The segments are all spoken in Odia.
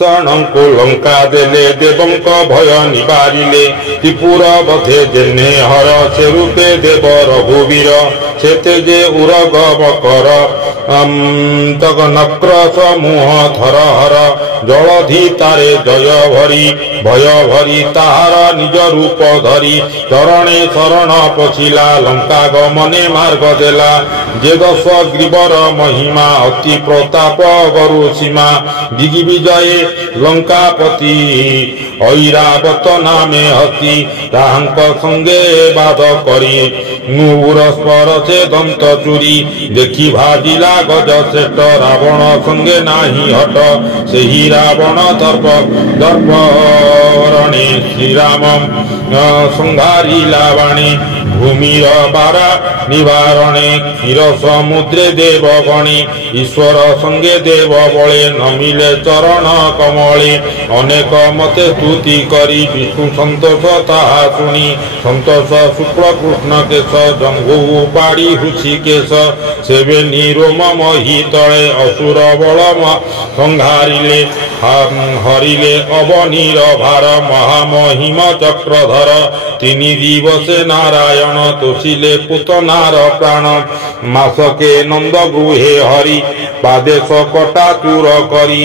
ଶଣଙ୍କୁ ଲଙ୍କା ଦେଲେ ଦେବଙ୍କ ଭୟ ନିବାରିଲେ ତ୍ରିପୁର ବଧେ ଯେନେ ହର ସେ ରୂପେ ଦେବ ରଘୁବୀର ସେତେ ଯେ ଉରଗ ବକର ନକ୍ର ସମୂହ ଥର ହର ଜଳଧି ତାରେ ଜୟ ଭରି ଭୟ ଭରି ତାହାର ନିଜ ରୂପ ଧରି ଚରଣେ ଶରଣ ପଶିଲା ଲଙ୍କା ଗମନେ ମାର୍ଗ ଦେଲା ଯେ ଦଶ ଗ୍ରୀବର ମହିମା ଅତି ପ୍ରତାପ ଗରୁ ସୀମା ଦିଗ୍ବିଜୟେ ଲଙ୍କାପତି ଐରାବତ ନାମେ ହସି ତାହାଙ୍କ ସଙ୍ଗେ ବାଦ କରି ନୂରସ୍ପର ସେ ଦନ୍ତ ଚୁରି ଦେଖି ଭାଜିଲା ଗଜ ଶ୍ରେଷ୍ଠ ରାବଣ ସଙ୍ଗେ ନାହିଁ ହଟ ସେହି ରାବଣ ଦର୍ପରଣେ ଶ୍ରୀରାମ ସଂହାରିଲା ବାଣୀ ଭୂମିର ବାରା ନିବାରଣେ କ୍ଷୀର ସମୁଦ୍ରେ ଦେବ ଗଣେ ଈଶ୍ୱର ସଙ୍ଗେ ଦେବ ବଳେ ନମିଲେ ଚରଣ କମଳେ ଅନେକ ମତେ ସ୍ତୁତି କରି ବିଷ୍ଣୁ ସନ୍ତୋଷ ତାହା ଶୁଣି ସନ୍ତୋଷ ଶୁକ୍ଳ କୃଷ୍ଣ କେଶ ଜଙ୍ଘୁ ପାଡ଼ି ହୃଷିକେଶ ସେବେ ନିରୋମ ମହି ତଳେ ଅସୁର ବଳ ସଂହାରିଲେ ହରିଲେ ଅବନୀର ଭାର ମହାମହିମ ଚକ୍ରଧର ତିନି ଦିବସେ ନାରାୟଣ ତୋଷିଲେ ପୁତନାର ପ୍ରାଣ ମାସକେ ନନ୍ଦ ଗୃହେ ହରି ପାଦେଶ କଟା ଚୂର କରି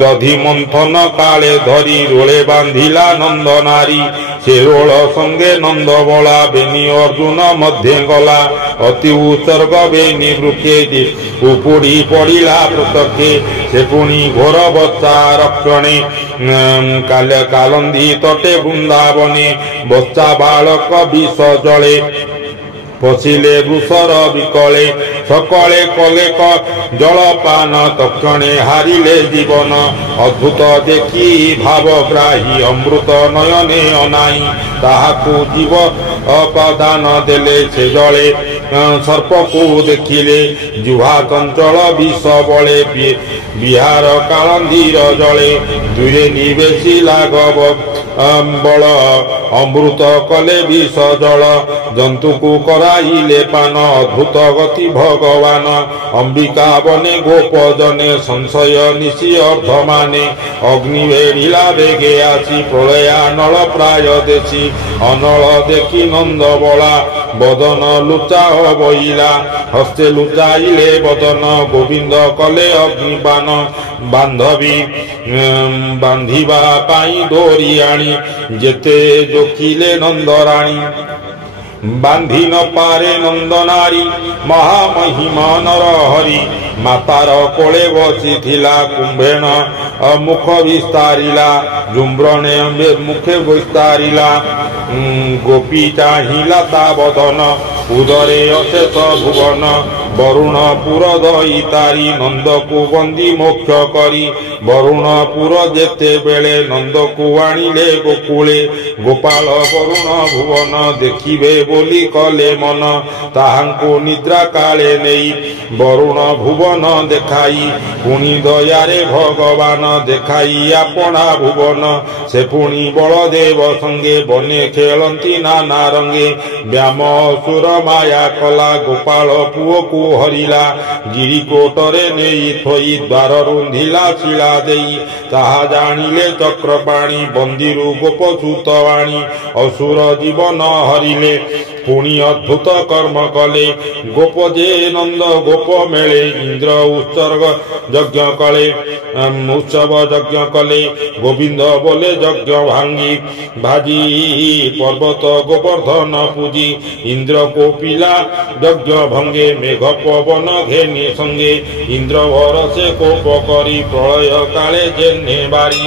ଦଧି ମନ୍ଥନ କାଳେ ଧରି ରୋଳେ ବାନ୍ଧିଲା ନନ୍ଦ ନାରୀ ସେ ରୋଳ ସଙ୍ଗେ ନନ୍ଦ ବଳା ବେନି ଅର୍ଜୁନ ମଧ୍ୟ ଗଲା ଅତି ଉତ୍ସର୍ଗ ବେନି ବୃକ୍ଷେ ଉପୁଡ଼ି ପଡ଼ିଲା ପ୍ରତକ୍ଷେ ସେ ପୁଣି ଘୋର ବତ୍ସା ରକ୍ଷଣେ କାଲନ୍ଧି ତଟେ ବୃନ୍ଦାବନେ ବତ୍ସା ବାଳକ ବିଷ ଜଳେ ପଶିଲେ ବୃଷର ବିକଳେ ସକଳେ କଲେ ଜଳପାନ ତକ୍ଷଣେ ହାରିଲେ ଜୀବନ ଅଦ୍ଭୁତ ଦେଖି ଭାବଗ୍ରାହୀ ଅମୃତ ନୟନେ ଅନାଇ ତାହାକୁ ଜୀବ ଅପଦାନ ଦେଲେ ସେ ଜଳେ ସର୍ପକୁ ଦେଖିଲେ ଜୁହା ଚଞ୍ଚଳ ବିଷ ବଳେ ବିହାର କାଳନ୍ଧୀର ଜଳେ ଦୂରେ ନିବେଶିଲା ଗବ ବଳ ଅମୃତ କଲେ ବିଷ ଜଳ ଜନ୍ତୁକୁ କରାଇଲେ ପାନ ଅଦ୍ଭୁତ ଗତି ଭଗବାନ ଅମ୍ବିକା ବନେ ଗୋପ ଜନେ ସଂଶୟ ନିଶି ଅର୍ଦ୍ଧମାନେ ଅଗ୍ନି ଭେଡ଼ିଲା ବେଗେ ଆସି ପ୍ରଳୟା ନଳ ପ୍ରାୟ ଦେଶୀ ଅନଳ ଦେଖି ନନ୍ଦ ବଳା ବଦନ ଲୁଚା ବଇଲା ହସ୍ତେ ଲୁଚାଇଲେ ବଦନ ଗୋବିନ୍ଦ କଲେ ଅଗ୍ନିବାନ ବାନ୍ଧବୀ ବାନ୍ଧିବା ପାଇଁ ଦୋରି ଆଣି ଯେତେ ଜୋକିଲେ ନନ୍ଦରାଣୀ ବାନ୍ଧି ନ ପାରେ ନନ୍ଦନାରୀ ମହାମହିମ ନର ହରି ମାତାର କୋଳେ ବସିଥିଲା କୁମ୍ଭେଣ ମୁଖ ବିସ୍ତାରିଲା ଜୁମ୍ବ୍ରଣେ ମୁଖେ ବିସ୍ତାରିଲା ଗୋପୀ ଚାହିଁଲା ତା ବଦନ ଉଦରେ ଅଶେଷ ଭୁବନ ବରୁଣପୁର ଦଇ ତାରି ନନ୍ଦକୁ ବନ୍ଦୀ ମୋକ୍ଷ କରି ବରୁଣପୁର ଯେତେବେଳେ ନନ୍ଦକୁ ଆଣିଲେ ଗୋକୁଳେ ଗୋପାଳ ବରୁଣ ଭୁବନ ଦେଖିବେ ବୋଲି କଲେ ମନ ତାହାଙ୍କୁ ନିଦ୍ରା କାଳେ ନେଇ ବରୁଣ ଭୁବନ ଦେଖାଇ ପୁଣି ଦୟାରେ ଭଗବାନ ଦେଖାଇ ଆପଣା ଭୁବନ ସେ ପୁଣି ବଳଦେବ ସଙ୍ଗେ ବନେ ଖେଳନ୍ତି ନାନା ରଙ୍ଗେ ବ୍ୟାମ ଅସୁର ମାୟା କଲା ଗୋପାଳ ପୁଅକୁ ହରିଲା ଗିରିକୋଟରେ ନେଇ ଥୋଇ ଦ୍ୱାର ରୁନ୍ଧିଲା ଶିଳା ଦେଇ ତାହା ଜାଣିଲେ ଚକ୍ରପାଣି ବନ୍ଦୀରୁ ଗୋପସୂତ ଆଣି ଅସୁର ଜୀବନ ହରିଲେ ପୁଣି ଅଦ୍ଭୁତ କର୍ମ କଲେ ଗୋପ ଯେ ନନ୍ଦ ଗୋପ ମେଳେ ଇନ୍ଦ୍ର ଉତ୍ସର୍ଗ ଯଜ୍ଞ କଲେ ଉତ୍ସବ ଯଜ୍ଞ କଲେ ଗୋବିନ୍ଦ ବୋଲେ ଯଜ୍ଞ ଭାଙ୍ଗି ଭାଜି ପର୍ବତ ଗୋବର୍ଦ୍ଧନ ପୂଜି ଇନ୍ଦ୍ର କୋପିଲା ଯଜ୍ଞ ଭଙ୍ଗେ ମେଘ ପବନ ଘେନି ସଙ୍ଗେ ଇନ୍ଦ୍ର ଭରସେ କୋପ କରି ପ୍ରଳୟ କାଳେ ଜେନେ ବାରି।